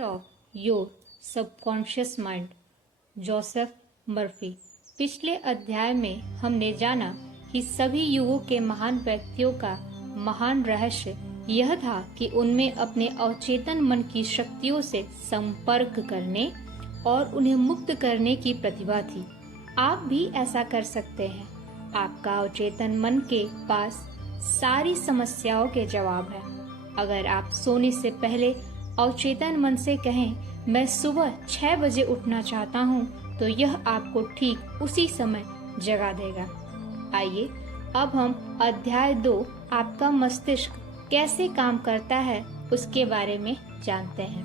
Of your subconscious mind, Joseph Murphy. पिछले अध्याय में हमने जाना कि सभी युगों के महान व्यक्तियों का महान रहस्य यह था कि उनमें अपने अवचेतन मन की शक्तियों से संपर्क करने और उन्हें मुक्त करने की प्रतिभा थी। आप भी ऐसा कर सकते हैं। आपका अवचेतन मन के पास सारी समस्याओं के जवाब है। अगर आप सोने से पहले अवचेतन मन से कहें, मैं सुबह 6 बजे उठना चाहता हूँ, तो यह आपको ठीक उसी समय जगा देगा। आइए अब हम अध्याय 2 आपका मस्तिष्क कैसे काम करता है उसके बारे में जानते हैं।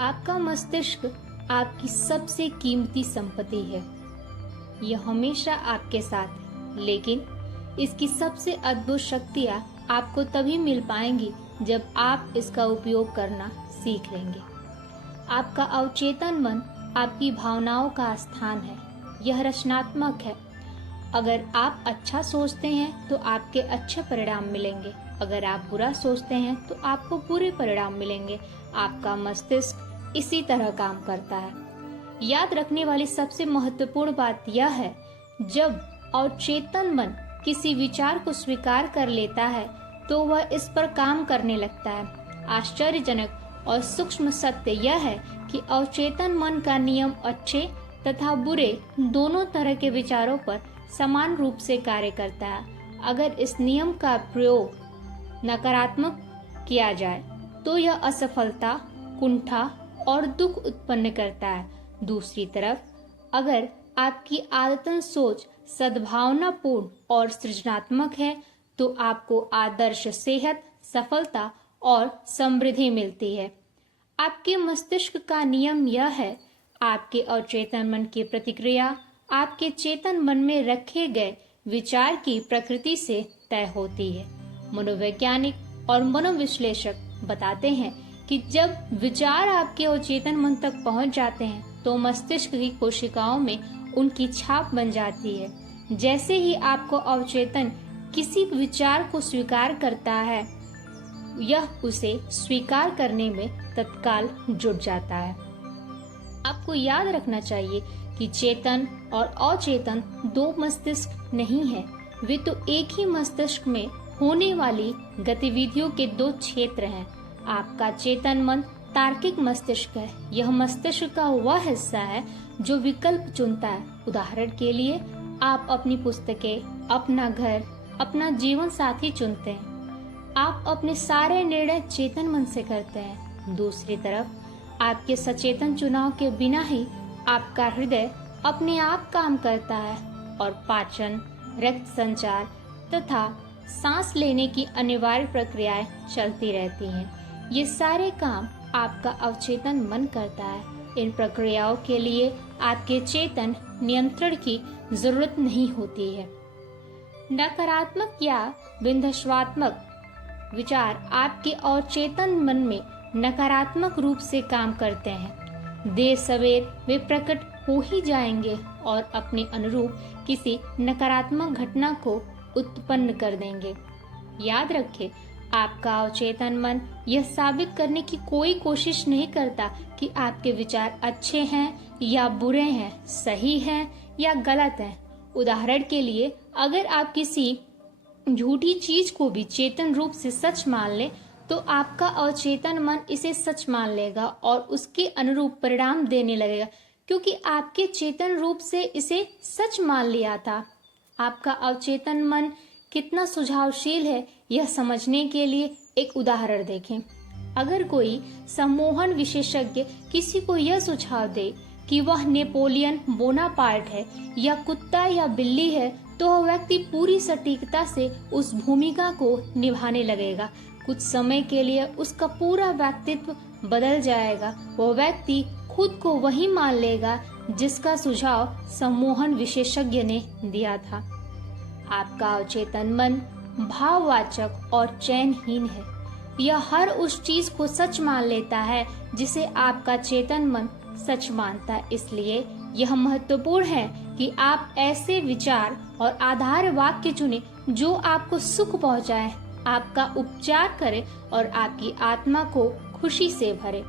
आपका मस्तिष्क आपकी सबसे कीमती संपत्ति है। यह हमेशा आपके साथ है, लेकिन इसकी सबसे अद्भुत शक्तियाँ आपको तभी मिल पाएंगी जब आप इसका उपयोग करना सीख लेंगे। आपका अवचेतन मन आपकी भावनाओं का स्थान है। यह रचनात्मक है। अगर आप अच्छा सोचते हैं तो आपके अच्छे परिणाम मिलेंगे। अगर आप बुरा सोचते हैं तो आपको बुरे परिणाम मिलेंगे। आपका मस्तिष्क इसी तरह काम करता है। याद रखने वाली सबसे महत्वपूर्ण बात यह है, जब अवचेतन मन किसी विचार को स्वीकार कर लेता है तो वह इस पर काम करने लगता है। आश्चर्यजनक और सूक्ष्म सत्य यह है कि अवचेतन मन का नियम अच्छे तथा बुरे दोनों तरह के विचारों पर समान रूप से कार्य करता है। अगर इस नियम का प्रयोग नकारात्मक किया जाए तो यह असफलता, कुंठा और दुख उत्पन्न करता है। दूसरी तरफ अगर आपकी आदतन सोच सद्भावनापूर्ण और सृजनात्मक है तो आपको आदर्श सेहत, सफलता और समृद्धि मिलती है। आपके मस्तिष्क का नियम यह है, आपके अवचेतन मन की प्रतिक्रिया आपके चेतन मन में रखे गए विचार की प्रकृति से तय होती है। मनोवैज्ञानिक और मनोविश्लेषक बताते हैं कि जब विचार आपके अवचेतन मन तक पहुंच जाते हैं तो मस्तिष्क की कोशिकाओं में उनकी छाप बन जाती है। जैसे ही आपको अवचेतन किसी विचार को स्वीकार करता है, यह उसे स्वीकार करने में तत्काल जुट जाता है। आपको याद रखना चाहिए कि चेतन और अचेतन दो मस्तिष्क नहीं है। वे तो एक ही मस्तिष्क में होने वाली गतिविधियों के दो क्षेत्र हैं। आपका चेतन मन तार्किक मस्तिष्क है। यह मस्तिष्क का वह हिस्सा है जो विकल्प चुनता है। उदाहरण के लिए, आप अपनी पुस्तकें, अपना घर, अपना जीवन साथी चुनते हैं। आप अपने सारे निर्णय चेतन मन से करते हैं। दूसरी तरफ आपके सचेतन चुनाव के बिना ही आपका हृदय अपने आप काम करता है और पाचन, रक्त संचार तथा सांस लेने की अनिवार्य प्रक्रियाएं चलती रहती हैं। ये सारे काम आपका अवचेतन मन करता है। इन प्रक्रियाओं के लिए आपके चेतन नियंत्रण की जरूरत नहीं होती है। नकारात्मक या विध्वंसात्मक विचार आपके अवचेतन मन में नकारात्मक रूप से काम करते हैं। देर सवेर वे प्रकट हो ही जाएंगे और अपने अनुरूप किसी नकारात्मक घटना को उत्पन्न कर देंगे। याद रखें, आपका अवचेतन मन यह साबित करने की कोई कोशिश नहीं करता कि आपके विचार अच्छे हैं या बुरे हैं, सही हैं या गलत हैं। उदाहरण के लिए, अगर आप किसी झूठी चीज को भी चेतन रूप से सच मान ले तो आपका अवचेतन मन इसे सच मान लेगा और उसके अनुरूप परिणाम देने लगेगा, क्योंकि आपके चेतन रूप से इसे सच मान लिया था। आपका अवचेतन मन कितना सुझावशील है, यह समझने के लिए एक उदाहरण देखें। अगर कोई सम्मोहन विशेषज्ञ किसी को यह सुझाव दे कि वह नेपोलियन बोनापार्ट है या कुत्ता या बिल्ली है, तो वह व्यक्ति पूरी सटीकता से उस भूमिका को निभाने लगेगा। कुछ समय के लिए उसका पूरा व्यक्तित्व बदल जाएगा। वह व्यक्ति खुद को वही मान लेगा जिसका सुझाव सम्मोहन विशेषज्ञ ने दिया था। आपका अवचेतन मन भाववाचक और चैनहीन है। यह हर उस चीज को सच मान लेता है जिसे आपका चेतन मन सच मानता है। इसलिए यह महत्वपूर्ण है कि आप ऐसे विचार और आधार वाक्य चुनें जो आपको सुख पहुंचाए, आपका उपचार करे और आपकी आत्मा को खुशी से भरे।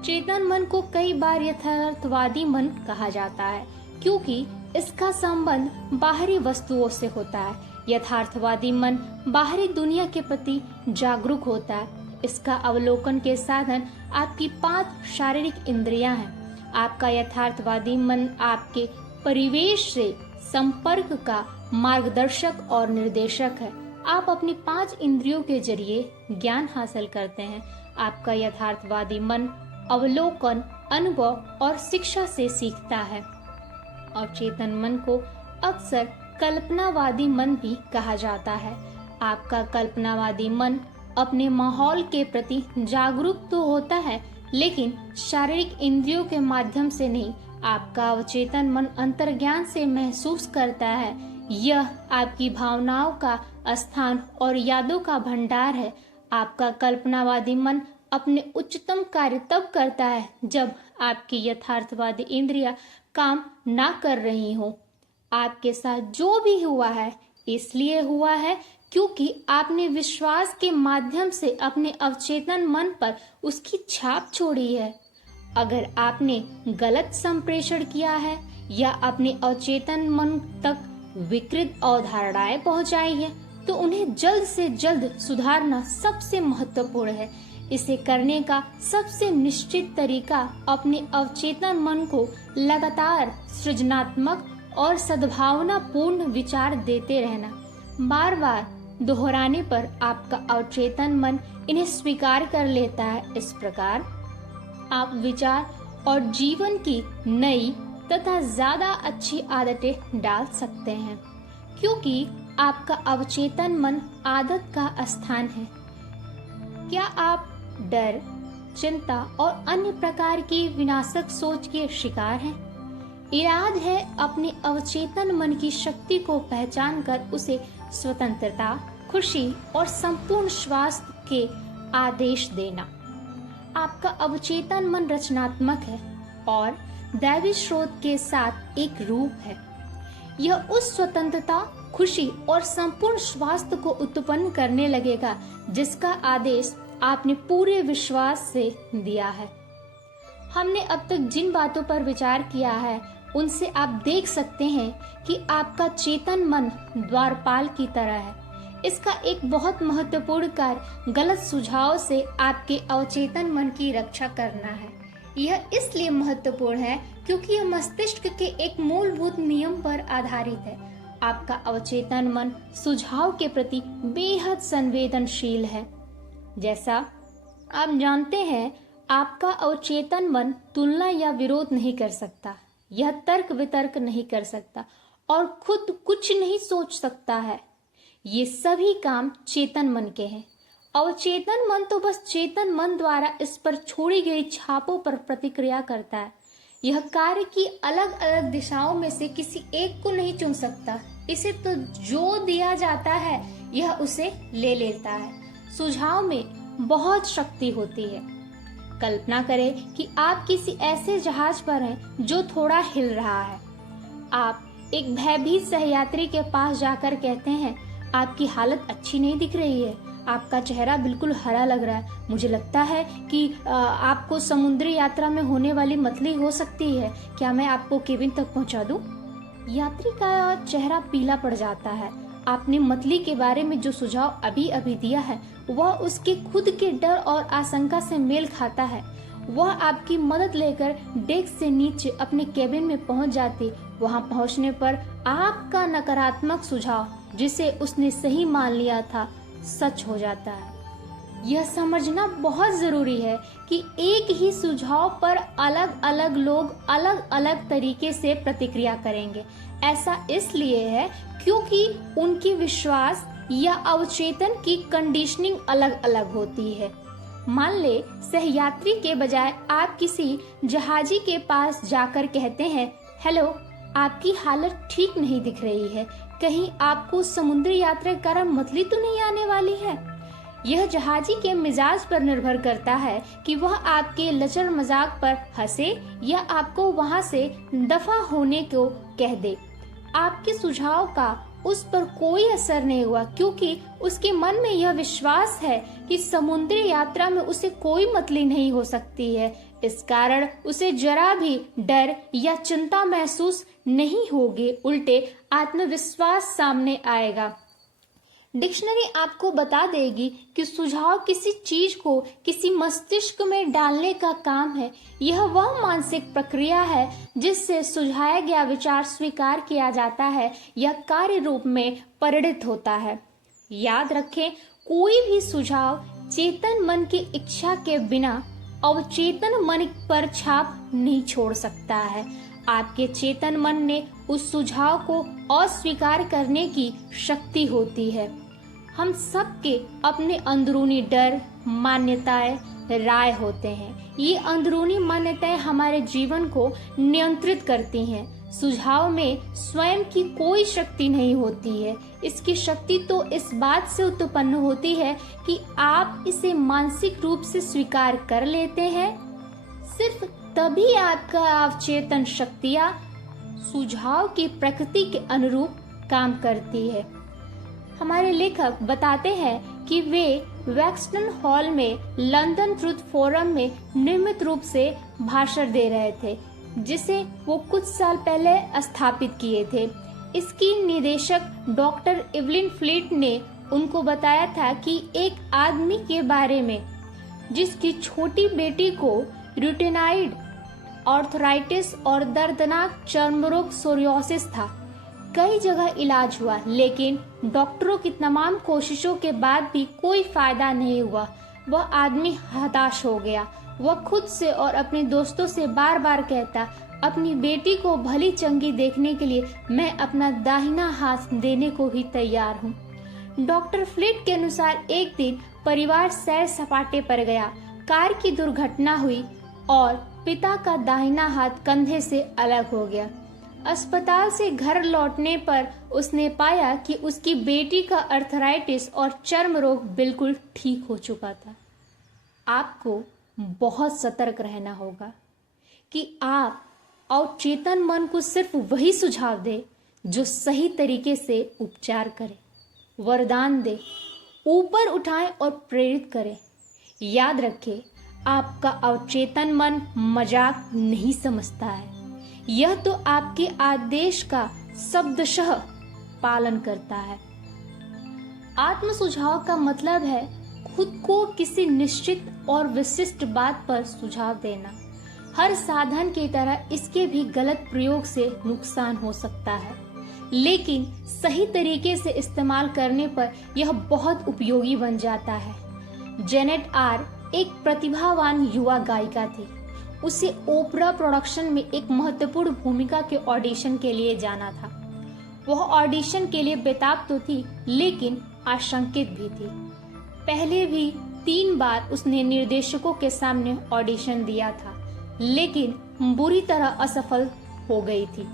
चेतन मन को कई बार यथार्थवादी मन कहा जाता है क्योंकि इसका संबंध बाहरी वस्तुओं से होता है। यथार्थवादी मन बाहरी दुनिया के प्रति जागरूक होता है। इसका अवलोकन के साधन आपकी 5 शारीरिक इंद्रियां हैं। आपका यथार्थवादी मन आपके परिवेश से संपर्क का मार्गदर्शक और निर्देशक है। आप अपनी 5 इंद्रियों के जरिए ज्ञान हासिल करते हैं। आपका यथार्थवादी मन अवलोकन, अनुभव और शिक्षा से सीखता है। और चेतन मन को अक्सर कल्पनावादी मन भी कहा जाता है। आपका कल्पनावादी मन अपने माहौल के प्रति जागरूक तो होता है, लेकिन शारीरिक इंद्रियों के माध्यम से नहीं। आपका अवचेतन मन अंतर्ज्ञान से महसूस करता है। यह आपकी भावनाओं का स्थान और यादों का भंडार है। आपका कल्पनावादी मन अपने उच्चतम कार्य तब करता है जब आपकी यथार्थवादी इंद्रियां काम ना कर रही हो। आपके साथ जो भी हुआ है इसलिए हुआ है क्योंकि आपने विश्वास के माध्यम से अपने अवचेतन मन पर उसकी छाप छोड़ी है। अगर आपने गलत संप्रेषण किया है या अपने अवचेतन मन तक विकृत अवधारणाएं पहुंचाई है तो उन्हें जल्द से जल्द सुधारना सबसे महत्वपूर्ण है। इसे करने का सबसे निश्चित तरीका अपने अवचेतन मन को लगातार सृजनात्मक और सद्भावनापूर्ण विचार देते रहना। बार बार दोहराने पर आपका अवचेतन मन इन्हें स्वीकार कर लेता है। इस प्रकार आप विचार और जीवन की नई तथा ज्यादा अच्छी आदतें डाल सकते हैं, क्योंकि आपका अवचेतन मन आदत का स्थान है। क्या आप डर, चिंता और अन्य प्रकार की विनाशक सोच के शिकार हैं? इराद है अपने अवचेतन मन की शक्ति को पहचान कर उसे स्वतंत्रता, खुशी और संपूर्ण स्वास्थ्य के आदेश देना। आपका अवचेतन मन रचनात्मक है और दैवी स्रोत के साथ एक रूप है। यह उस स्वतंत्रता, खुशी और संपूर्ण स्वास्थ्य को उत्पन्न करने लगेगा जिसका आदेश आपने पूरे विश्वास से दिया है। हमने अब तक जिन बातों पर विचार किया है उनसे आप देख सकते हैं कि आपका चेतन मन द्वारपाल की तरह है। इसका एक बहुत महत्वपूर्ण कार्य गलत सुझाव से आपके अवचेतन मन की रक्षा करना है। यह इसलिए महत्वपूर्ण है क्योंकि यह मस्तिष्क के एक मूलभूत नियम पर आधारित है। आपका अवचेतन मन सुझाव के प्रति बेहद संवेदनशील है। जैसा आप जानते हैं, आपका अवचेतन मन तुलना या विरोध नहीं कर सकता। यह तर्क वितर्क नहीं कर सकता और खुद कुछ नहीं सोच सकता है। ये सभी काम चेतन मन के हैं। अवचेतन मन तो बस चेतन मन द्वारा इस पर छोड़ी गई छापों पर प्रतिक्रिया करता है। यह कार्य की अलग अलग दिशाओं में से किसी एक को नहीं चुन सकता। इसे तो जो दिया जाता है यह उसे ले लेता है। सुझाव में बहुत शक्ति होती है। कल्पना करें कि आप किसी ऐसे जहाज पर हैं जो थोड़ा हिल रहा है। आप एक भयभीत सहयात्री के पास जाकर कहते हैं, आपकी हालत अच्छी नहीं दिख रही है, आपका चेहरा बिल्कुल हरा लग रहा है, मुझे लगता है कि आपको समुद्री यात्रा में होने वाली मतली हो सकती है, क्या मैं आपको केबिन तक पहुंचा दूं? यात्री का चेहरा पीला पड़ जाता है। आपने मतली के बारे में जो सुझाव अभी अभी दिया है वह उसके खुद के डर और आशंका से मेल खाता है। वह आपकी मदद लेकर डेक से नीचे अपने केबिन में पहुंच जाती। वहां पहुंचने पर आपका नकारात्मक सुझाव, जिसे उसने सही मान लिया था, सच हो जाता है। यह समझना बहुत जरूरी है कि एक ही सुझाव पर अलग अलग लोग अलग अलग तरीके से प्रतिक्रिया करेंगे। ऐसा इसलिए है क्योंकि उनकी विश्वास या अवचेतन की कंडीशनिंग अलग अलग होती है। मान ले सहयात्री के बजाय आप किसी जहाजी के पास जाकर कहते हैं, हेलो, आपकी हालत ठीक नहीं दिख रही है, कहीं आपको समुद्री यात्रा के कारण मतली तो नहीं आने वाली है। यह जहाजी के मिजाज पर निर्भर करता है कि वह आपके लचर मजाक पर हंसे या आपको वहां से दफा होने को कह दे। आपके सुझाव का उस पर कोई असर नहीं हुआ, क्योंकि उसके मन में यह विश्वास है कि समुद्री यात्रा में उसे कोई मतली नहीं हो सकती है। इस कारण उसे जरा भी डर या चिंता महसूस नहीं होगी, उल्टे आत्मविश्वास सामने आएगा। डिक्शनरी आपको बता देगी कि सुझाव किसी चीज को किसी मस्तिष्क में डालने का काम है। यह वह मानसिक प्रक्रिया है जिससे सुझाया गया विचार स्वीकार किया जाता है या कार्य रूप में परिणत होता है। याद रखें, कोई भी सुझाव चेतन मन की इच्छा के बिना अवचेतन मन पर छाप नहीं छोड़ सकता है। आपके चेतन मन ने उस सुझाव को अस्वीकार करने की शक्ति होती है। हम सबके अपने अंदरूनी डर, मान्यताएं, राय होते हैं। ये अंदरूनी मान्यताएं हमारे जीवन को नियंत्रित करती हैं। सुझाव में स्वयं की कोई शक्ति नहीं होती है। इसकी शक्ति तो इस बात से उत्पन्न होती है कि आप इसे मानसिक रूप से स्वीकार कर लेते हैं। सिर्फ तभी आपका अवचेतन शक्तियां सुझाव की प्रकृति के अनुरूप काम करती है। हमारे लेखक बताते हैं कि वे वैक्सटन हॉल में लंदन ट्रुथ फोरम में नियमित रूप से भाषण दे रहे थे, जिसे वो कुछ साल पहले स्थापित किए थे। इसकी निदेशक डॉक्टर इवलिन फ्लीट ने उनको बताया था कि एक आदमी के बारे में जिसकी छोटी बेटी को रूटेनाइड आर्थराइटिस और दर्दनाक चर्मरोग सोरियोसिस था। कई जगह इलाज हुआ, लेकिन डॉक्टरों की तमाम कोशिशों के बाद भी कोई फायदा नहीं हुआ। वह आदमी हताश हो गया। वह खुद से और अपने दोस्तों से बार बार कहता, अपनी बेटी को भली चंगी देखने के लिए मैं अपना दाहिना हाथ देने को भी तैयार हूँ। डॉक्टर फ्लिट के अनुसार एक दिन परिवार सैर सपाटे पर गया। कार की दुर्घटना हुई और पिता का दाहिना हाथ कंधे से अलग हो गया। अस्पताल से घर लौटने पर उसने पाया कि उसकी बेटी का अर्थराइटिस और चर्म रोग बिल्कुल ठीक हो चुका था। आपको बहुत सतर्क रहना होगा कि आप अवचेतन मन को सिर्फ वही सुझाव दे जो सही तरीके से उपचार करे, वरदान दे, ऊपर उठाए और प्रेरित करे। याद रखें, आपका अवचेतन मन मजाक नहीं समझता है। यह तो आपके आदेश का शब्दशः पालन करता है। आत्म सुझाव का मतलब है खुद को किसी निश्चित और विशिष्ट बात पर सुझाव देना। हर साधन की तरह इसके भी गलत प्रयोग से नुकसान हो सकता है, लेकिन सही तरीके से इस्तेमाल करने पर यह बहुत उपयोगी बन जाता है। जेनेट आर एक प्रतिभावान युवा गायिका थी। उसे ओपरा प्रोडक्शन में एक महत्वपूर्ण भूमिका के ऑडिशन के लिए जाना था। वह ऑडिशन के लिए बेताब तो थी, लेकिन आशंकित भी थी। पहले भी 3 बार उसने निर्देशकों के सामने ऑडिशन दिया था, लेकिन बुरी तरह असफल हो गई थी।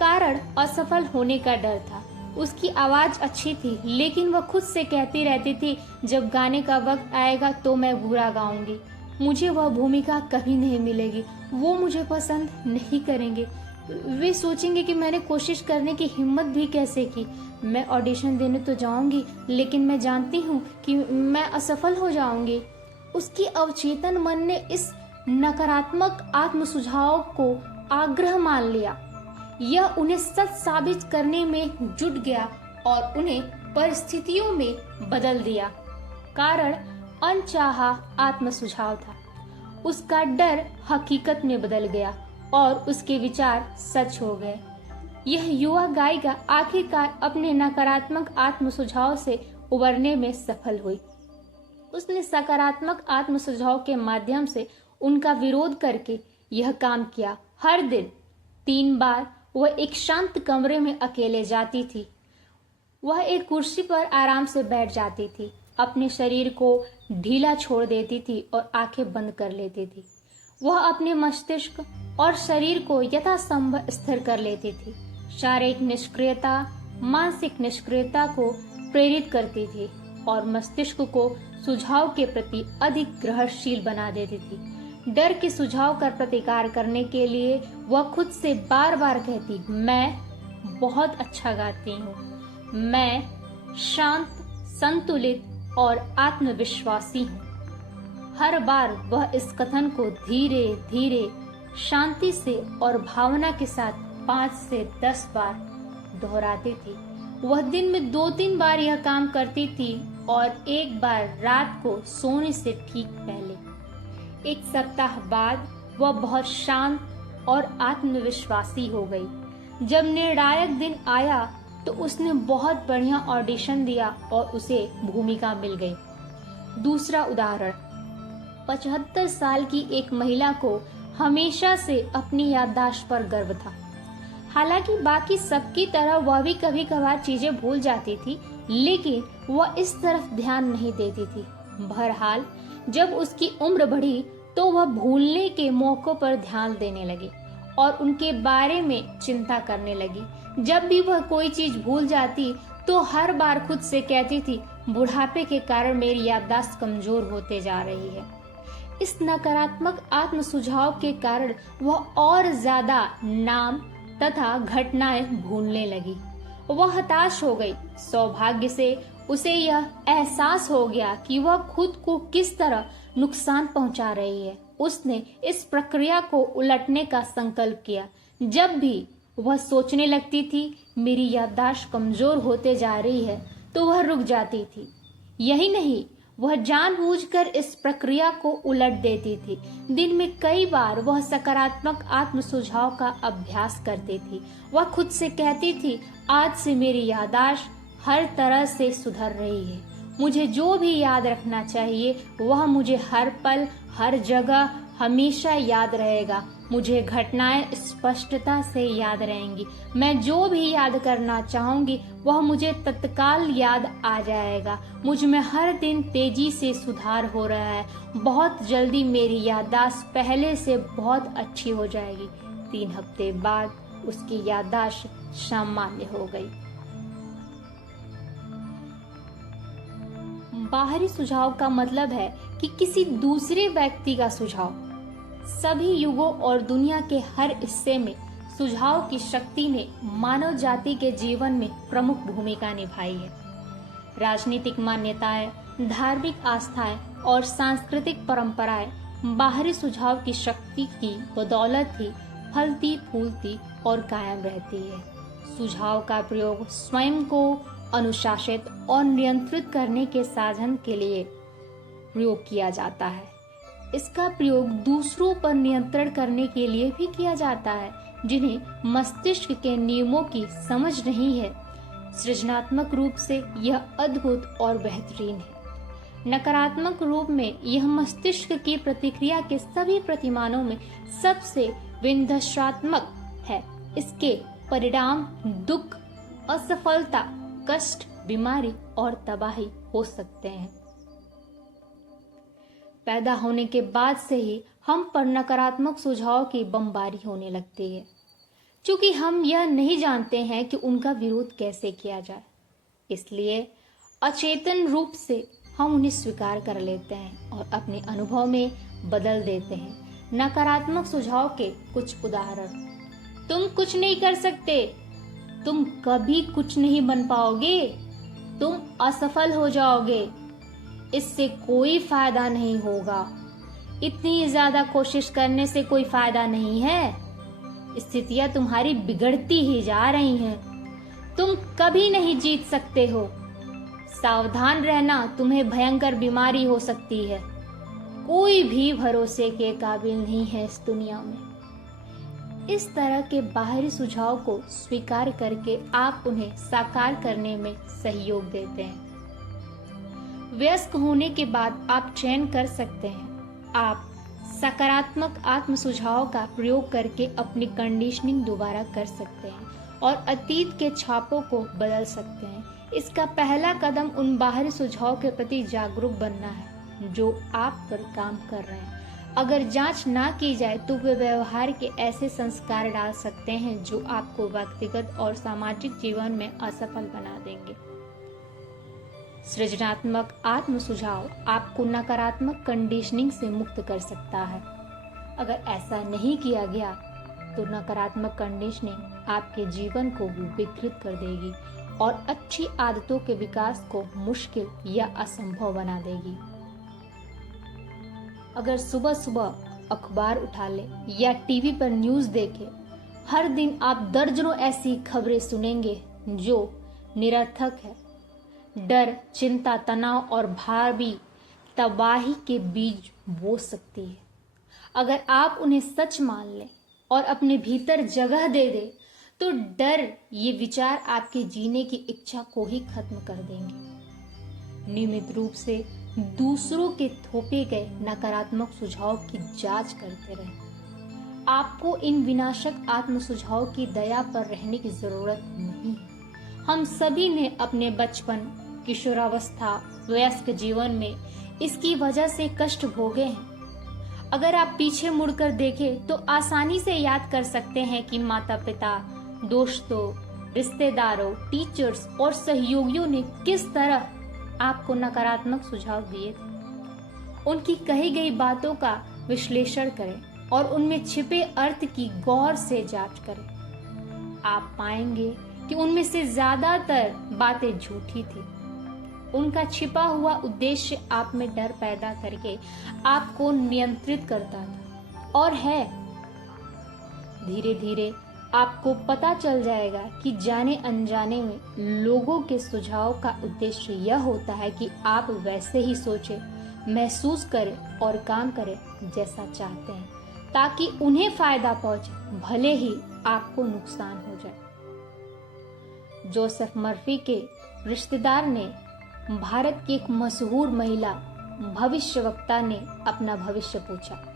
कारण असफल होने का डर था। उसकी आवाज अच्छी थी, लेकिन वह खुद से कहती रहती थी, जब गाने का वक्त आएगा तो मैं बुरा गाऊंगी, मुझे वह भूमिका कभी नहीं मिलेगी, वो मुझे पसंद नहीं करेंगे, वे सोचेंगे कि मैंने कोशिश करने की हिम्मत भी कैसे की। मैं ऑडिशन देने तो जाऊंगी, लेकिन मैं जानती हूँ कि मैं असफल हो जाऊंगी। उसकी अवचेतन मन ने इस नकारात्मक आत्म सुझाव को आग्रह मान लिया। यह उन्हें सच साबित करने में जुट गया और उन्हें परिस्थितियों में बदल दिया। कारण अनचाहा आत्म सुझाव था। उसका डर हकीकत में बदल गया और उसके विचार सच हो गए। यह युवा गायिका आखिरकार अपने नकारात्मक आत्म सुझाव से उबरने में सफल हुई। उसने सकारात्मक आत्म सुझाव के माध्यम से उनका विरोध करके यह काम किया। हर दिन 3 बार वह एक शांत कमरे में अकेले जाती थी। वह एक कुर्सी पर आराम से बैठ जाती थी, अपने शरीर को ढीला छोड़ देती थी और आंखें बंद कर लेती थी। वह अपने मस्तिष्क और शरीर को यथासंभव स्थिर कर लेती थी। शारीरिक निष्क्रियता मानसिक निष्क्रियता को प्रेरित करती थी और मस्तिष्क को सुझाव के प्रति अधिक ग्रहणशील बना देती थी। डर के सुझाव का प्रतिकार करने के लिए वह खुद से बार बार कहती, मैं बहुत अच्छा गाती हूँ, मैं शांत, संतुलित और आत्मविश्वासी हूँ। हर बार वह इस कथन को धीरे धीरे, शांति से और भावना के साथ 5 से 10 बार दोहराती थी। वह दिन में 2-3 बार यह काम करती थी और एक बार रात को सोने से ठीक पहले। 1 सप्ताह बाद वह बहुत शांत और आत्मविश्वासी हो गई। जब निर्णायक दिन आया तो उसने बहुत बढ़िया ऑडिशन दिया और उसे भूमिका मिल गई। दूसरा उदाहरण, 75 साल की एक महिला को हमेशा से अपनी याददाश्त पर गर्व था। हालांकि बाकी सबकी तरह वह भी कभी कभार चीजें भूल जाती थी, लेकिन वह इस तरफ ध्यान नहीं देती थी। बहरहाल जब उसकी उम्र बढ़ी तो वह भूलने के मौकों पर ध्यान देने लगी और उनके बारे में चिंता करने लगी। जब भी वह कोई चीज भूल जाती तो हर बार खुद से कहती थी, बुढ़ापे के कारण मेरी याददाश्त कमजोर होते जा रही है। इस नकारात्मक आत्म सुझाव के कारण वह और ज्यादा नाम तथा घटनाएं भूलने लगी। वह हताश हो गई। सौभाग्य से उसे यह एहसास हो गया कि वह खुद को किस तरह नुकसान पहुंचा रही है। उसने इस प्रक्रिया को उलटने का संकल्प किया। जब भी वह सोचने लगती थी मेरी याददाश्त कमजोर होते जा रही है, तो वह रुक जाती थी। यही नहीं, वह जानबूझकर इस प्रक्रिया को उलट देती थी। दिन में कई बार वह सकारात्मक आत्म सुझाव का अभ्यास करती थी। वह खुद से कहती थी, आज से मेरी याददाश्त हर तरह से सुधर रही है। मुझे जो भी याद रखना चाहिए वह मुझे हर पल, हर जगह, हमेशा याद रहेगा। मुझे घटनाएं स्पष्टता से याद रहेंगी। मैं जो भी याद करना चाहूंगी वह मुझे तत्काल याद आ जाएगा। मुझ में हर दिन तेजी से सुधार हो रहा है। बहुत जल्दी मेरी याददाश्त पहले से बहुत अच्छी हो जाएगी। 3 हफ्ते बाद उसकी याददाश्त सामान्य हो गई। बाहरी सुझाव का मतलब है कि किसी दूसरे व्यक्ति का सुझाव। सभी युगों और दुनिया के हर हिस्से में सुझाव की शक्ति ने मानव जाति के जीवन में प्रमुख भूमिका निभाई है। राजनीतिक मान्यताएं, धार्मिक आस्थाएं और सांस्कृतिक परंपराएं बाहरी सुझाव की शक्ति की बदौलत ही फलती फूलती और कायम रहती है। सुझाव का प्रयोग स्वयं को अनुशासित और नियंत्रित करने के साधन के लिए प्रयोग किया जाता है। इसका प्रयोग दूसरों पर नियंत्रण करने के लिए भी किया जाता है जिन्हें मस्तिष्क के नियमों की समझ नहीं है। सृजनात्मक रूप से यह अद्भुत और बेहतरीन है। नकारात्मक रूप में यह मस्तिष्क की प्रतिक्रिया के सभी प्रतिमानों में सबसे विध्वंसात्मक है। इसके परिणाम दुख, असफलता, कष्ट, बीमारी और तबाही हो सकते हैं। पैदा होने के बाद से ही हम पर नकारात्मक सुझाव की बमबारी होने लगती है, क्योंकि हम यह नहीं जानते हैं कि उनका विरोध कैसे किया जाए। इसलिए अचेतन रूप से हम उन्हें स्वीकार कर लेते हैं और अपने अनुभव में बदल देते हैं। नकारात्मक सुझाव के कुछ उदाहरण, तुम कुछ नहीं कर सकते, तुम कभी कुछ नहीं बन पाओगे, तुम असफल हो जाओगे, इससे कोई फायदा नहीं होगा, इतनी ज्यादा कोशिश करने से कोई फायदा नहीं है, स्थितियां तुम्हारी बिगड़ती ही जा रही हैं, तुम कभी नहीं जीत सकते हो, सावधान रहना, तुम्हें भयंकर बीमारी हो सकती है, कोई भी भरोसे के काबिल नहीं है इस दुनिया में। इस तरह के बाहरी सुझाव को स्वीकार करके आप उन्हें साकार करने में सहयोग देते हैं। वयस्क होने के बाद आप चयन कर सकते हैं। आप सकारात्मक आत्म सुझाव का प्रयोग करके अपनी कंडीशनिंग दोबारा कर सकते हैं और अतीत के छापों को बदल सकते हैं। इसका पहला कदम उन बाहरी सुझाव के प्रति जागरूक बनना है जो आप पर काम कर रहे हैं। अगर जांच ना की जाए तो वे व्यवहार के ऐसे संस्कार डाल सकते हैं जो आपको व्यक्तिगत और सामाजिक जीवन में असफल बना देंगे। सृजनात्मक आत्म सुझाव आपको नकारात्मक कंडीशनिंग से मुक्त कर सकता है। अगर ऐसा नहीं किया गया तो नकारात्मक कंडीशनिंग आपके जीवन को भी विकृत कर देगी और अच्छी आदतों के विकास को मुश्किल या असंभव बना देगी। अगर सुबह सुबह अखबार उठा ले या टीवी पर न्यूज़ देखे, हर दिन आप दर्जनों ऐसी खबरें सुनेंगे जो निरर्थक है, डर, चिंता, तनाव और भावी तबाही के बीज बो सकती है। अगर आप उन्हें सच मान लें और अपने भीतर जगह दे दें, तो डर, ये विचार आपके जीने की इच्छा को ही खत्म कर देंगे। नियमित रूप से दूसरों के थोपे गए नकारात्मक सुझाव की जांच करते रहें। आपको इन विनाशक आत्म सुझाव की दया पर रहने की जरूरत नहीं है। हम सभी ने अपने बचपन, किशोरावस्था, वयस्क जीवन में इसकी वजह से कष्ट भोगे हैं। अगर आप पीछे मुड़कर देखें तो आसानी से याद कर सकते हैं कि माता पिता, दोस्तों, रिश्तेदारों, टीचर्स और सहयोगियों ने किस तरह आपको नकारात्मक सुझाव दिए थे। उनकी कही गई बातों का विश्लेषण करें और उनमें छिपे अर्थ की गौर से जांच करें। आप पाएंगे कि उनमें से ज्यादातर बातें झूठी थी। उनका छिपा हुआ उद्देश्य आप में डर पैदा करके आपको नियंत्रित करता था और है। धीरे धीरे आपको पता चल जाएगा कि जाने अनजाने में लोगों के सुझाव का उद्देश्य यह होता है कि आप वैसे ही सोचें, महसूस करें और काम करें जैसा चाहते हैं, ताकि उन्हें फायदा पहुंचे, भले ही आपको नुकसान हो जाए। जोसेफ मर्फी के रिश्तेदार ने, भारत की एक मशहूर महिला भविष्यवक्ता ने अपना भविष्य पूछा।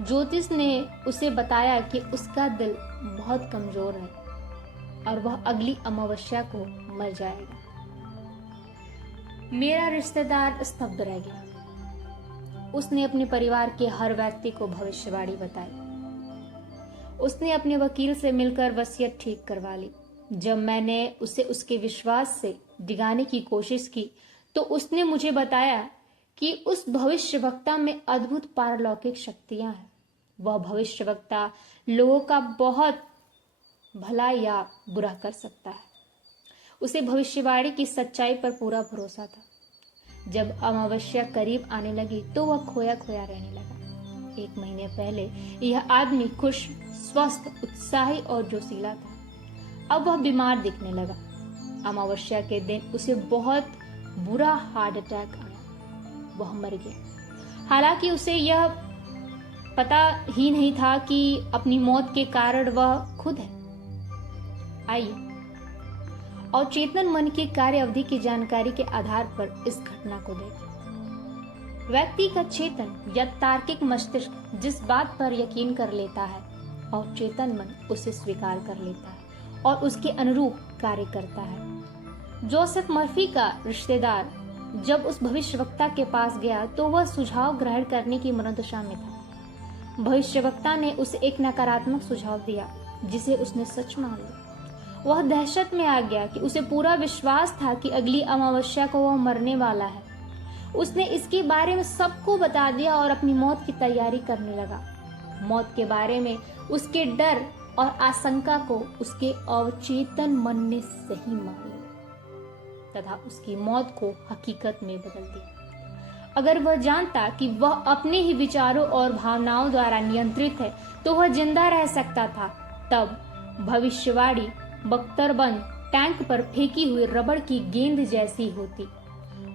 ज्योतिष ने उसे बताया कि उसका दिल बहुत कमजोर है और वह अगली अमावस्या को मर जाएगा। मेरा रिश्तेदार स्तब्ध रह गया। उसने अपने परिवार के हर व्यक्ति को भविष्यवाणी बताई। उसने अपने वकील से मिलकर वसीयत ठीक करवा ली। जब मैंने उसे उसके विश्वास से डिगाने की कोशिश की तो उसने मुझे बताया कि उस भविष्यवक्ता में अद्भुत पारलौकिक शक्तियां हैं। वह भविष्यवक्ता लोगों का बहुत भला या बुरा कर सकता है। उसे भविष्यवाणी की सच्चाई पर पूरा भरोसा था। जब अमावस्या करीब आने लगी तो वह खोया खोया रहने लगा। 1 महीने पहले यह आदमी खुश, स्वस्थ, उत्साही और जोशीला था। अब वह बीमार दिखने लगा। अमावस्या के दिन उसे बहुत बुरा हार्ट अटैक आया। वह मर गया। हालांकि उसे यह पता ही नहीं था कि अपनी मौत के कारण वह खुद है। आइए और चेतन मन की कार्य अवधि की जानकारी के आधार पर इस घटना को देखें। व्यक्ति का चेतन या तार्किक मस्तिष्क जिस बात पर यकीन कर लेता है और चेतन मन उसे स्वीकार कर लेता है और उसके अनुरूप कार्य करता है। जोसेफ मर्फी का रिश्तेदार जब उस भविष्यवक्ता के पास गया तो वह सुझाव ग्रहण करने की मनोदशा में था। भविष्यवक्ता ने उसे एक नकारात्मक सुझाव दिया जिसे उसने सच मान लिया। वह दहशत में आ गया कि उसे पूरा विश्वास था कि अगली अमावस्या को वह मरने वाला है। उसने इसके बारे में सबको बता दिया और अपनी मौत की तैयारी करने लगा। मौत के बारे में उसके डर और आशंका को उसके अवचेतन मन ने सही मान लिया तथा उसकी मौत को हकीकत में बदल दिया। अगर वह जानता कि वह अपने ही विचारों और भावनाओं द्वारा नियंत्रित है तो वह जिंदा रह सकता था। तब भविष्यवाणी बख्तरबंद टैंक पर फेंकी हुई रबड़ की गेंद जैसी होती।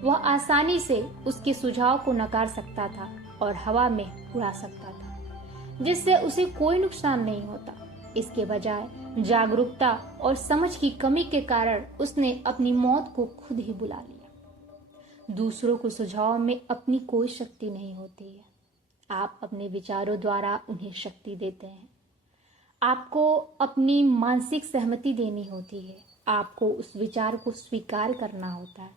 वह आसानी से उसके सुझाव को नकार सकता था और हवा में उड़ा सकता था, जिससे उसे कोई नुकसान नहीं होता। इसके बजाय जागरूकता और समझ की कमी के कारण उसने अपनी मौत को खुद ही बुला लिया। दूसरों को सुझाव में अपनी कोई शक्ति नहीं होती है। आप अपने विचारों द्वारा उन्हें शक्ति देते हैं। आपको अपनी मानसिक सहमति देनी होती है। आपको उस विचार को स्वीकार करना होता है,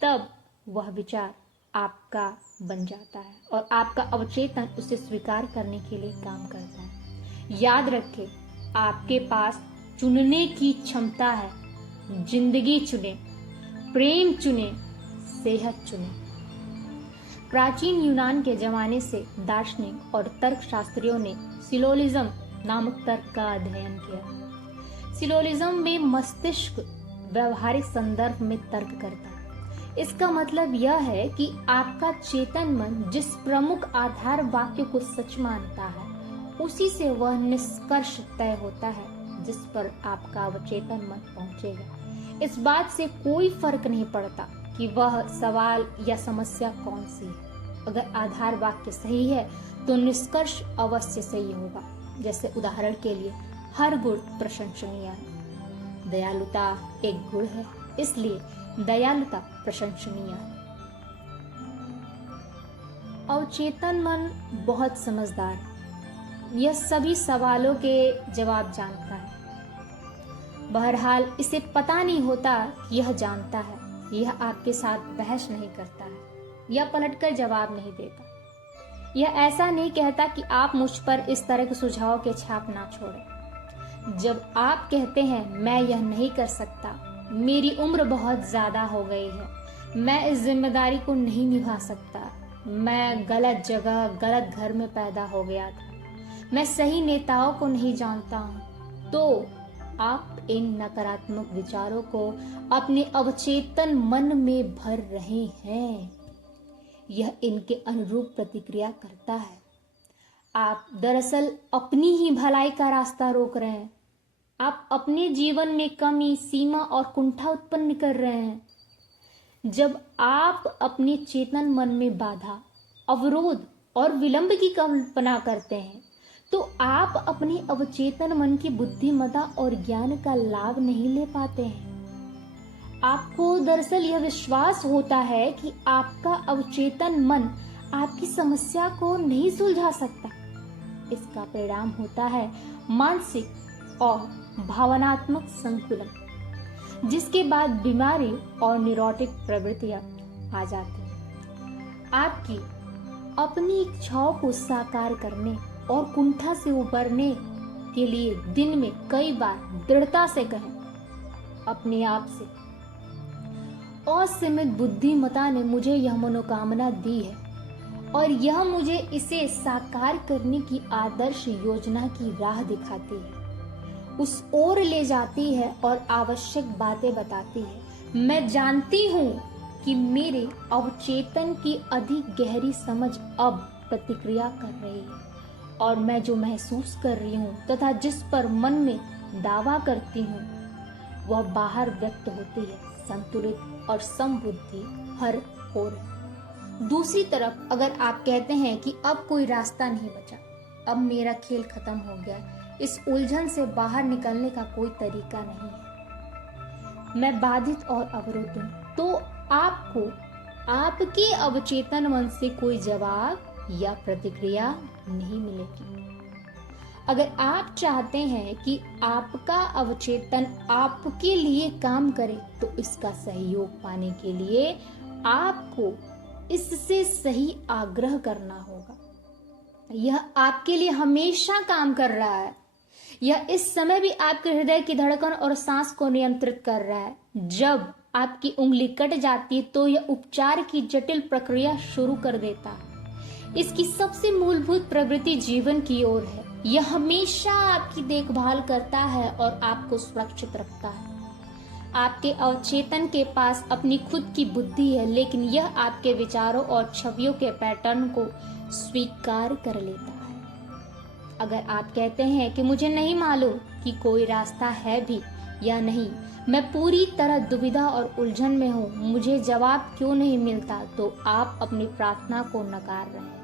तब वह विचार आपका बन जाता है और आपका अवचेतन उसे स्वीकार करने के लिए काम करता है। याद रखें, आपके पास चुनने की क्षमता है। जिंदगी चुने, प्रेम चुने, सेहत चुने। प्राचीन यूनान के जमाने से दार्शनिक और तर्कशास्त्रियों ने सिलोलिज्म नामक तर्क का अध्ययन किया। सिलोलिज्म में मस्तिष्क व्यवहारिक संदर्भ में तर्क करता है। इसका मतलब यह है कि आपका चेतन मन जिस प्रमुख आधार वाक्य को सच मानता है, उसी से वह निष्कर्ष तय होता है जिस पर आपका अवचेतन मन पहुंचेगा। इस बात से कोई फर्क नहीं पड़ता कि वह सवाल या समस्या कौन सी है। अगर आधार वाक्य सही है तो निष्कर्ष अवश्य सही होगा। जैसे उदाहरण के लिए, हर गुण प्रशंसनीय है। दयालुता एक गुण है, इसलिए दयालुता प्रशंसनीय है। अवचेतन मन बहुत समझदार है। यह सभी सवालों के जवाब जानता है। बहरहाल इसे पता नहीं होता कि यह जानता है। यह आपके साथ बहस नहीं करता है या पलटकर जवाब नहीं देता। यह ऐसा नहीं कहता कि आप मुझ पर इस तरह के सुझाव के छाप ना छोड़ें। जब आप कहते हैं मैं यह नहीं कर सकता, मेरी उम्र बहुत ज्यादा हो गई है, मैं इस जिम्मेदारी को नहीं निभा सकता, मैं गलत जगह गलत घर में पैदा हो गया था, मैं सही नेताओं को नहीं जानता हूँ, तो आप इन नकारात्मक विचारों को अपने अवचेतन मन में भर रहे हैं। यह इनके अनुरूप प्रतिक्रिया करता है। आप दरअसल अपनी ही भलाई का रास्ता रोक रहे हैं। आप अपने जीवन में कमी, सीमा और कुंठा उत्पन्न कर रहे हैं। जब आप अपने चेतन मन में बाधा, अवरोध और विलंब की कल्पना करते हैं, तो आप अपने अवचेतन मन की बुद्धिमत्ता और ज्ञान का लाभ नहीं ले पाते हैं। आपको दरअसल यह विश्वास होता है कि आपका अवचेतन मन आपकी समस्या को नहीं सुलझा सकता। इसका परिणाम होता है मानसिक और भावनात्मक संकुलन, जिसके बाद बीमारी और निरोटिक प्रवृत्तियां आ जाती हैं। आपकी अपनी इच्छाओं को साकार करने और कुंठा से उबरने के लिए दिन में कई बार दृढ़ता से कहें अपने आप से, असीमित बुद्धिमत्ता ने मुझे यह मनोकामना दी है और यह मुझे इसे साकार करने की आदर्श योजना की राह दिखाती है, उस ओर ले जाती है और आवश्यक बातें बताती है। मैं जानती हूँ कि मेरे अवचेतन की अधिक गहरी समझ अब प्रतिक्रिया कर रही है और मैं जो महसूस कर रही हूँ तथा जिस पर मन में दावा करती हूँ, वह बाहर व्यक्त होती है। संतुलित और समबुद्धि हर ओर है। दूसरी तरफ अगर आप कहते हैं कि अब कोई रास्ता नहीं बचा, अब मेरा खेल खत्म हो गया, इस उलझन से बाहर निकलने का कोई तरीका नहीं है, मैं बाधित और अवरुद्ध हूँ, तो आपको आपके अवचेतन मन से कोई जवाब या प्रतिक्रिया नहीं मिलेगी। अगर आप चाहते हैं कि आपका अवचेतन आपके लिए काम करे, तो इसका सहयोग पाने के लिए आपको इससे सही आग्रह करना होगा। यह आपके लिए हमेशा काम कर रहा है। यह इस समय भी आपके हृदय की धड़कन और सांस को नियंत्रित कर रहा है। जब आपकी उंगली कट जाती है तो यह उपचार की जटिल प्रक्रिया शुरू कर देता है। इसकी सबसे मूलभूत प्रवृत्ति जीवन की ओर है। यह हमेशा आपकी देखभाल करता है और आपको सुरक्षित रखता है। आपके अवचेतन के पास अपनी खुद की बुद्धि है, लेकिन यह आपके विचारों और छवियों के पैटर्न को स्वीकार कर लेता है। अगर आप कहते हैं कि मुझे नहीं मालूम कि कोई रास्ता है भी या नहीं, मैं पूरी तरह दुविधा और उलझन में हूँ, मुझे जवाब क्यों नहीं मिलता, तो आप अपनी प्रार्थना को नकार रहे हैं।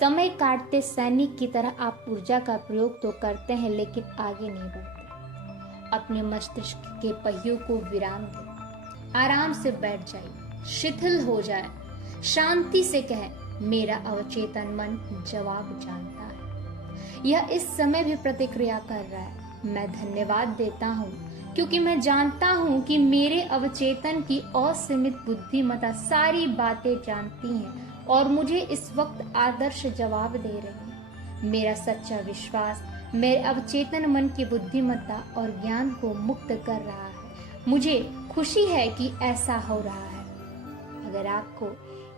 समय काटते सैनिक की तरह आप ऊर्जा का प्रयोग तो करते हैं, लेकिन आगे नहीं बढ़ते। अपने मस्तिष्क के पहियों को विराम दें, आराम से बैठ जाइए, शिथिल हो जाए, शांति से कहें, मेरा अवचेतन मन जवाब जानता है। यह इस समय भी प्रतिक्रिया कर रहा है। मैं धन्यवाद देता हूँ क्योंकि मैं जानता हूँ कि मेरे अवचेतन की असीमित बुद्धिमत्ता सारी बातें जानती हैं और मुझे इस वक्त आदर्श जवाब दे रही है। मेरा सच्चा विश्वास मेरे अवचेतन मन की बुद्धिमत्ता और ज्ञान को मुक्त कर रहा है। मुझे खुशी है कि ऐसा हो रहा है। अगर आपको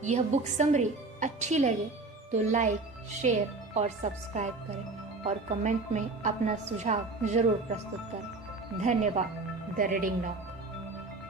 यह बुक समरी अच्छी लगे तो लाइक, शेयर और सब्सक्राइब करें और कमेंट में अपना सुझाव जरूर प्रस्तुत करें। धन्यवाद। The reading now.